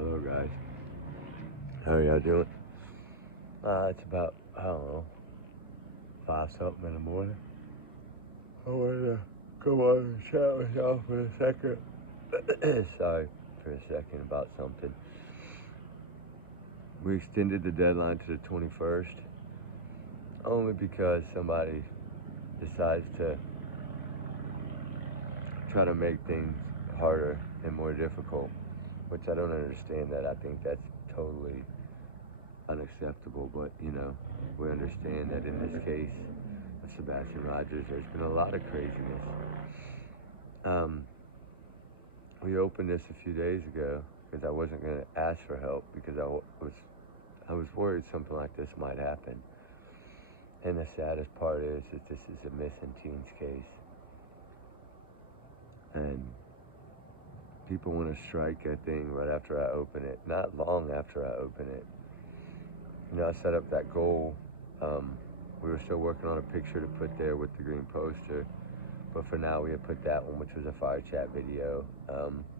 Hello guys, how are y'all doing? It's about, I don't know, 5 something in the morning. I wanted to go on and chat with y'all for a second. Sorry for a second about something. We extended the deadline to the 21st only because somebody decides to try to make things harder and more difficult, which I don't understand that. I think that's totally unacceptable, but we understand that in this case of Sebastian Rogers, there's been a lot of craziness. We opened this a few days ago because I wasn't going to ask for help because I was worried something like this might happen. And the saddest part is that this is a missing teens case. And people want to strike that thing right after I open it, not long after I open it. I set up that goal. We were still working on a picture to put there with the green poster, but for now we had put that one, which was a fire chat video,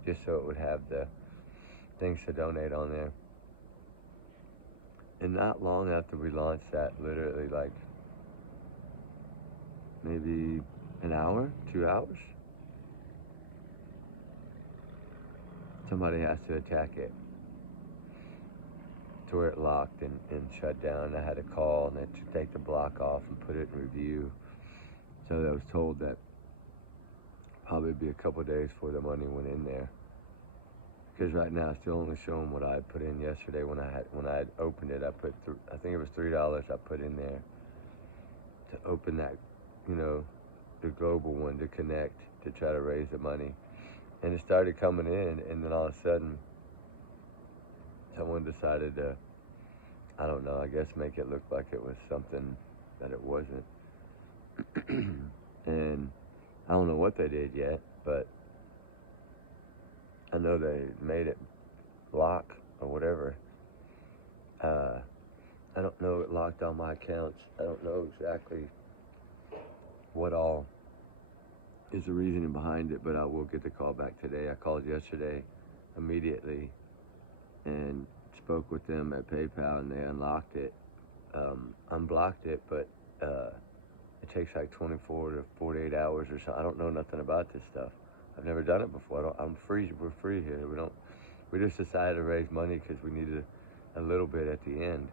just so it would have the things to donate on there. And not long after we launched that, literally like maybe an hour, 2 hours, somebody has to attack it to where it locked and shut down. I had to call and then to take the block off and put it in review. So I was told that probably be a couple days before the money went in there. Because right now it's still only showing what I had put in yesterday when I had opened it. I think it was $3 I put in there to open that, the global one to connect to try to raise the money. And it started coming in, and then all of a sudden someone decided to, I don't know, I guess make it look like it was something that it wasn't. And I don't know what they did yet, but I know they made it lock or whatever. I don't know it locked all my accounts. I don't know exactly what all is the reasoning behind it, but I will get the call back today. I called yesterday immediately and spoke with them at PayPal, and they unlocked it, unblocked it, but it takes like 24 to 48 hours or so. I don't know nothing about this stuff. I've never done it before. We're free here. We just decided to raise money because we needed a little bit at the end.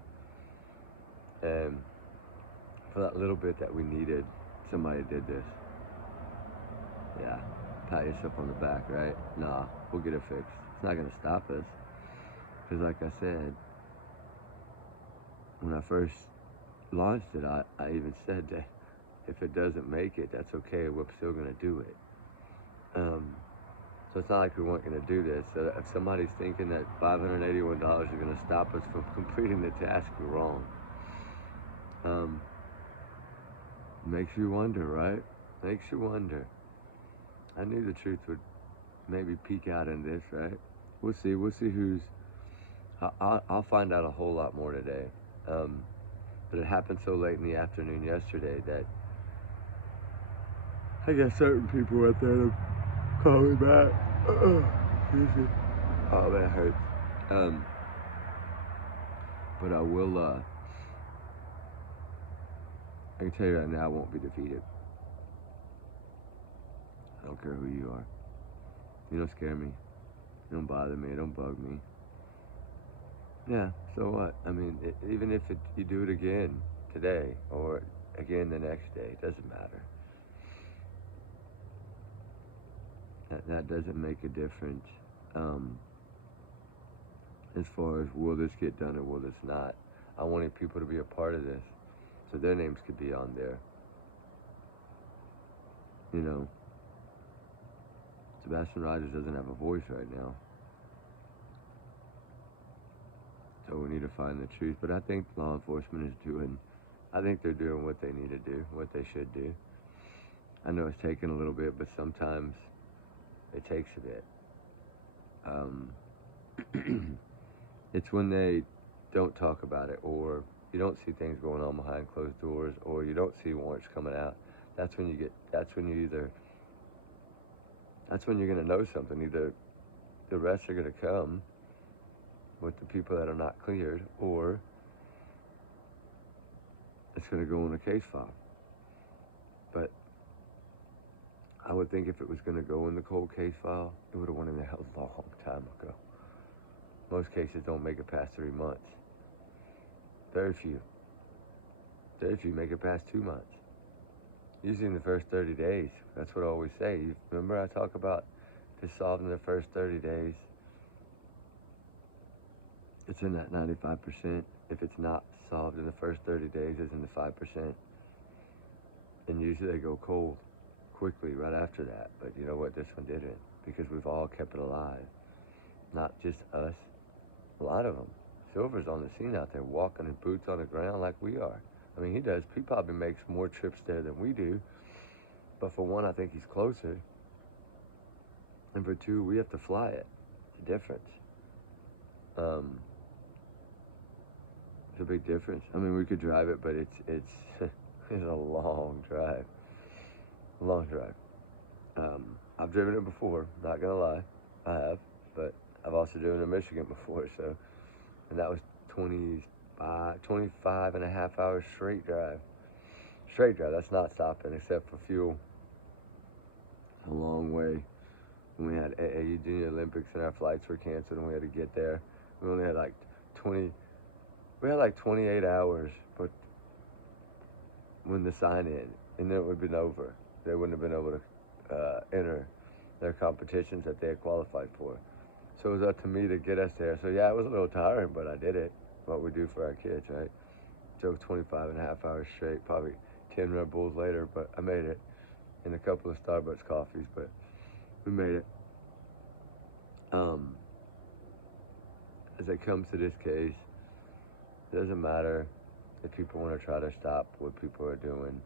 And for that little bit that we needed, somebody did this. Yeah, pat yourself on the back, right? Nah, we'll get it fixed. It's not going to stop us. Because like I said, when I first launched it, I even said that if it doesn't make it, that's okay. We're still going to do it. So it's not like we weren't going to do this. So if somebody's thinking that $581 is going to stop us from completing the task, we're wrong. Makes you wonder, right? Makes you wonder. I knew the truth would maybe peek out in this, right? We'll see. We'll see who's... I'll find out a whole lot more today. But it happened so late in the afternoon yesterday that I guess certain people out there to call me back. Excuse me. Oh, that hurts. But I will, I can tell you right now, I won't be defeated. I don't care who you are. You don't scare me. You don't bother me. Don't bug me. Yeah, so what? I mean, even if you do it again today or again the next day, it doesn't matter. That doesn't make a difference as far as will this get done or will this not. I wanted people to be a part of this so their names could be on there. Sebastian Rogers doesn't have a voice right now. So we need to find the truth. But I think law enforcement I think they're doing what they need to do, what they should do. I know it's taking a little bit, but sometimes it takes a bit. It's when they don't talk about it, or you don't see things going on behind closed doors, or you don't see warrants coming out. That's when you're going to know something. Either the arrests are going to come, with the people that are not cleared, or it's going to go in a case file. But I would think if it was going to go in the cold case file, it would have went in there a long time ago. Most cases don't make it past 3 months. Very few make it past 2 months. Usually in the first 30 days. That's what I always say. Remember I talk about this solved in the first 30 days? It's in that 95%. If it's not solved in the first 30 days, it's in the 5%. And usually they go cold quickly right after that. But you know what? This one didn't, because we've all kept it alive. Not just us. A lot of them. Silver's on the scene out there walking in boots on the ground like we are. I mean, he probably makes more trips there than we do. But for one, I think he's closer. And for two, we have to fly it. It's a difference. It's a big difference. I mean, we could drive it, but it's it's a long drive. A long drive. I've driven it before, not gonna lie. I have, but I've also driven to Michigan before, so, and that was 25 and a half hours straight drive. Straight drive, that's not stopping except for fuel. A long way. When we had AAU Junior Olympics and our flights were canceled and we had to get there, we only had like 28 hours, but when the sign in, and then it would have been over. They wouldn't have been able to enter their competitions that they had qualified for. So it was up to me to get us there. So yeah, it was a little tiring, but I did it. What we do for our kids, right? Drove 25 and a half hours straight, probably 10 Red Bulls later, but I made it. And a couple of Starbucks coffees, but we made it. As it comes to this case, it doesn't matter if people want to try to stop what people are doing.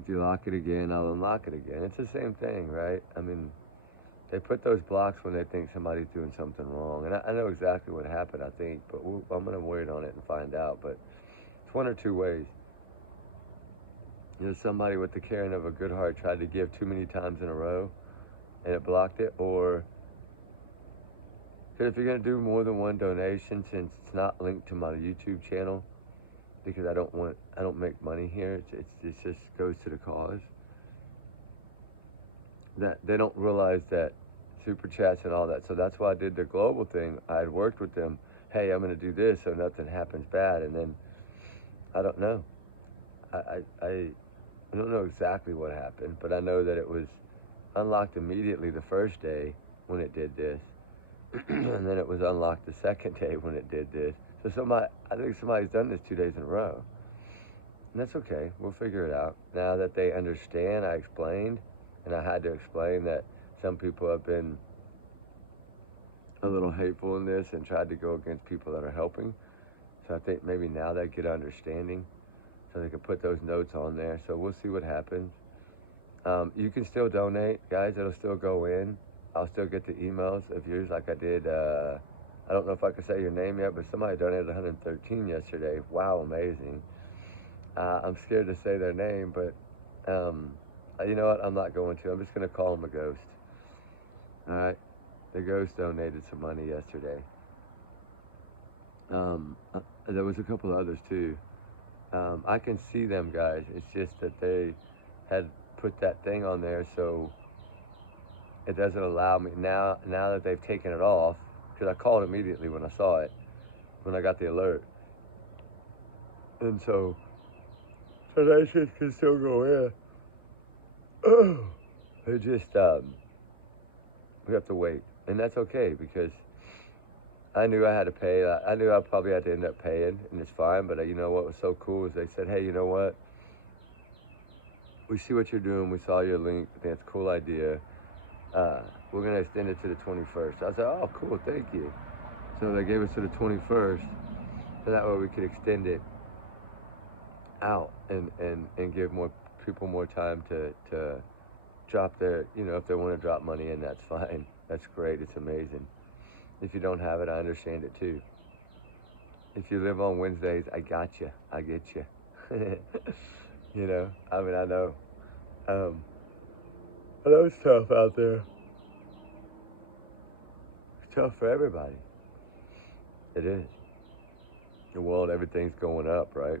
If you lock it again, I'll unlock it again. It's the same thing, right? I mean, they put those blocks when they think somebody's doing something wrong. And I know exactly what happened, I think, but I'm going to wait on it and find out. But it's one or two ways. You know, somebody with the caring of a good heart tried to give too many times in a row, and it blocked it, or because if you're going to do more than one donation, since it's not linked to my YouTube channel, because I don't make money here, it just goes to the cause, that they don't realize that super chats and all that. So that's why I did the global thing. I had worked with them. Hey, I'm going to do this so nothing happens bad. And then, I don't know. I don't know exactly what happened, but I know that it was unlocked immediately the first day when it did this. And then it was unlocked the second day when it did this. So I think somebody's done this 2 days in a row. And that's okay. We'll figure it out. Now that they understand, I explained, and I had to explain that some people have been a little hateful in this and tried to go against people that are helping. So I think maybe now they get understanding, so they can put those notes on there. So we'll see what happens. You can still donate, guys. It'll still go in. I'll still get the emails of yours like I did. I don't know if I can say your name yet, but somebody donated 113 yesterday. Wow, amazing. I'm scared to say their name, but you know what? I'm not going to. I'm just going to call them a ghost. All right? The ghost donated some money yesterday. There was a couple of others, too. I can see them, guys. It's just that they had put that thing on there, so it doesn't allow me. Now that they've taken it off, because I called immediately when I saw it, when I got the alert. And so that shit can still go in. It just, we have to wait. And that's okay, because I knew I had to pay. I knew I probably had to end up paying, and it's fine. But you know what was so cool is they said, hey, you know what? We see what you're doing. We saw your link. I think it's a cool idea. We're going to extend it to the 21st. I said, oh, cool, thank you. So they gave us to the 21st, so that way we could extend it out and give more people more time to drop their, you know, if they want to drop money in, that's fine. That's great. It's amazing. If you don't have it, I understand it too. If you live on Wednesdays, I got you. I get you. You know, I mean, I know. I know it's tough out there. It's tough for everybody. It is. The world, everything's going up, right?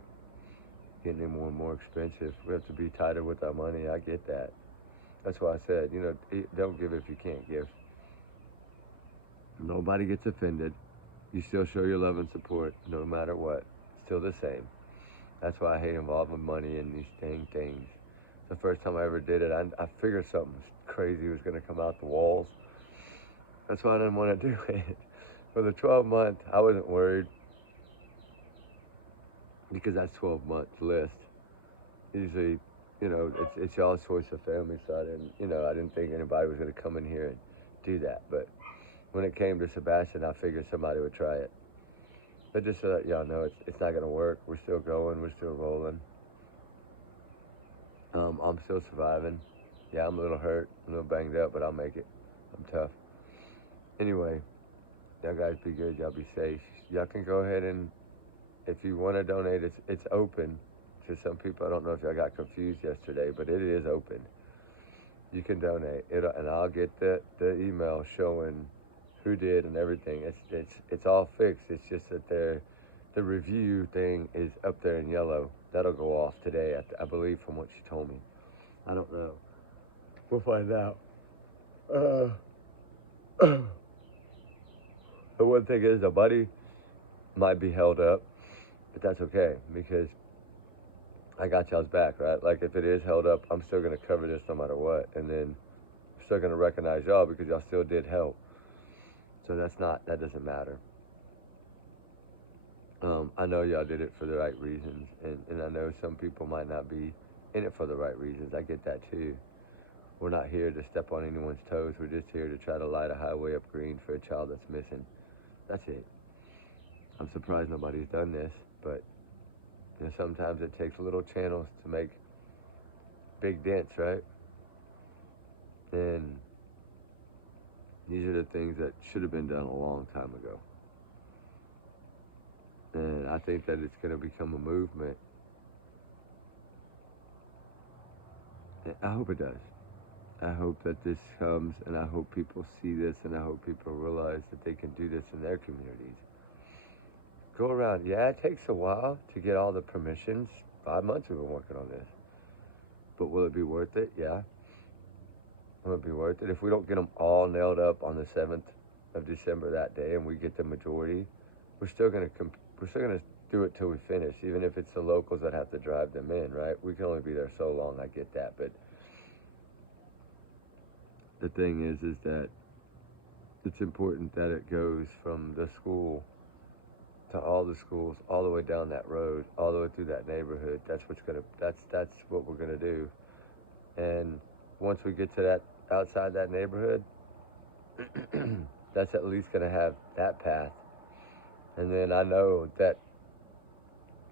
Getting more and more expensive. We have to be tighter with our money. I get that. That's why I said, don't give if you can't give. Nobody gets offended. You still show your love and support no matter what. Still the same. That's why I hate involving money in these dang things. The first time I ever did it, I figured something crazy was going to come out the walls. That's why I didn't want to do it. For the 12-month, I wasn't worried because that's 12 months list. Usually, it's y'all's choice of family, so I didn't think anybody was going to come in here and do that. But when it came to Sebastian, I figured somebody would try it. But just to let y'all know, it's not going to work. We're still going. We're still rolling. I'm still surviving. Yeah, I'm a little hurt, a little banged up, but I'll make it. I'm tough. Anyway, y'all guys be good. Y'all be safe. Y'all can go ahead and, if you want to donate, it's open to some people. I don't know if y'all got confused yesterday, but it is open. You can donate, and I'll get the email showing who did and everything. It's all fixed. It's just that the review thing is up there in yellow. That'll go off today, I believe, from what she told me. I don't know. We'll find out. The one thing is, the money might be held up, but that's okay because I got y'all's back, right? Like, if it is held up, I'm still going to cover this no matter what, and then I'm still going to recognize y'all because y'all still did help. So that doesn't matter. I know y'all did it for the right reasons, and I know some people might not be in it for the right reasons. I get that too. We're not here to step on anyone's toes. We're just here to try to light a highway up green for a child that's missing. That's it. I'm surprised nobody's done this, but sometimes it takes little channels to make big dents, right? And these are the things that should have been done a long time ago. And I think that it's going to become a movement. And I hope it does. I hope that this comes, and I hope people see this, and I hope people realize that they can do this in their communities. Go around. Yeah, it takes a while to get all the permissions. 5 months we've been working on this. But will it be worth it? Yeah. Will it be worth it? If we don't get them all nailed up on the 7th of December that day, and we get the majority, we're still gonna do it till we finish, even if it's the locals that have to drive them in, right? We can only be there so long. I get that, but the thing is that it's important that it goes from the school to all the schools, all the way down that road, all the way through that neighborhood. That's what we're gonna do. And once we get to that outside that neighborhood, that's at least gonna have that path. And then I know that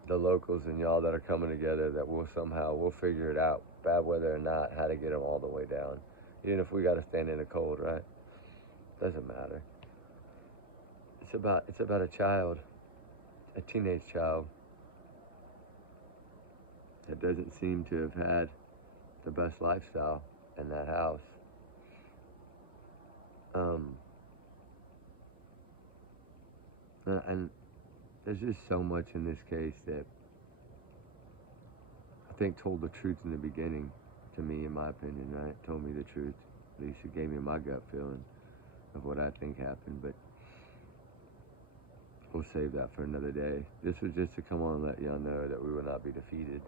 the locals and y'all that are coming together, that we'll figure it out, bad weather or not, how to get them all the way down. Even if we got to stand in the cold, right? Doesn't matter. It's about a child, a teenage child that doesn't seem to have had the best lifestyle in that house. And there's just so much in this case that I think told the truth in the beginning, to me, in my opinion, right? Told me the truth. At least it gave me my gut feeling of what I think happened, but we'll save that for another day. This was just to come on and let y'all know that we will not be defeated.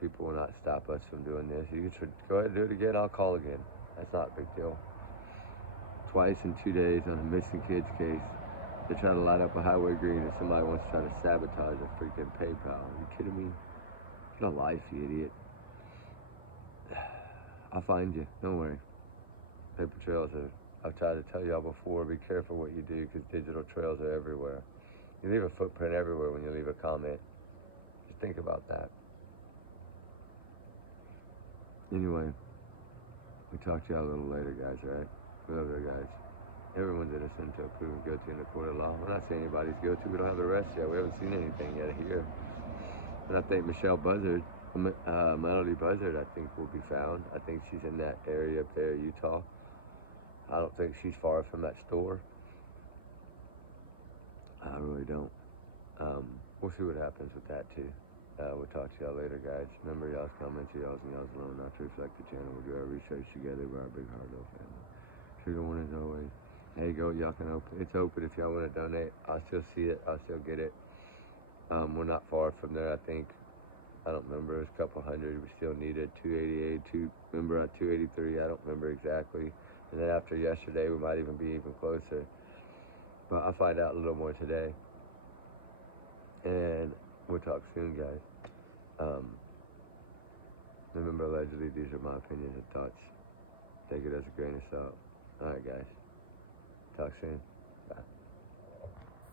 People will not stop us from doing this. You can go ahead and do it again. I'll call again. That's not a big deal. Twice in 2 days on a missing kids case. They're trying to light up a highway green and somebody wants to try to sabotage a freaking PayPal. Are you kidding me? Get a life, you idiot. I'll find you. Don't worry. Paper trails I've tried to tell y'all before, be careful what you do because digital trails are everywhere. You leave a footprint everywhere when you leave a comment. Just think about that. Anyway, we talk to y'all a little later, guys, all right? We love you guys. Everyone's innocent until proven guilty in the court of law. We're not saying anybody's guilty. We don't have the arrest yet. We haven't seen anything yet here. And I think Michelle Buzzard, Melody Buzzard, I think will be found. I think she's in that area up there, Utah. I don't think she's far from that store. I really don't. We'll see what happens with that too. We'll talk to y'all later, guys. Remember, y'all's comments are y'all's and y'all's alone, not to reflect the channel. We'll do our research together. We're our big heart little family. Trigger one as always. There you go. Y'all can open. It's open if y'all want to donate. I'll still see it. I'll still get it. We're not far from there. I think. I don't remember. It was a couple hundred. We still needed 288. Remember at 283. I don't remember exactly. And then after yesterday, we might even be even closer. But I'll find out a little more today. And we'll talk soon, guys. Remember, allegedly, these are my opinions and thoughts. Take it as a grain of salt. Alright, guys. Talk soon.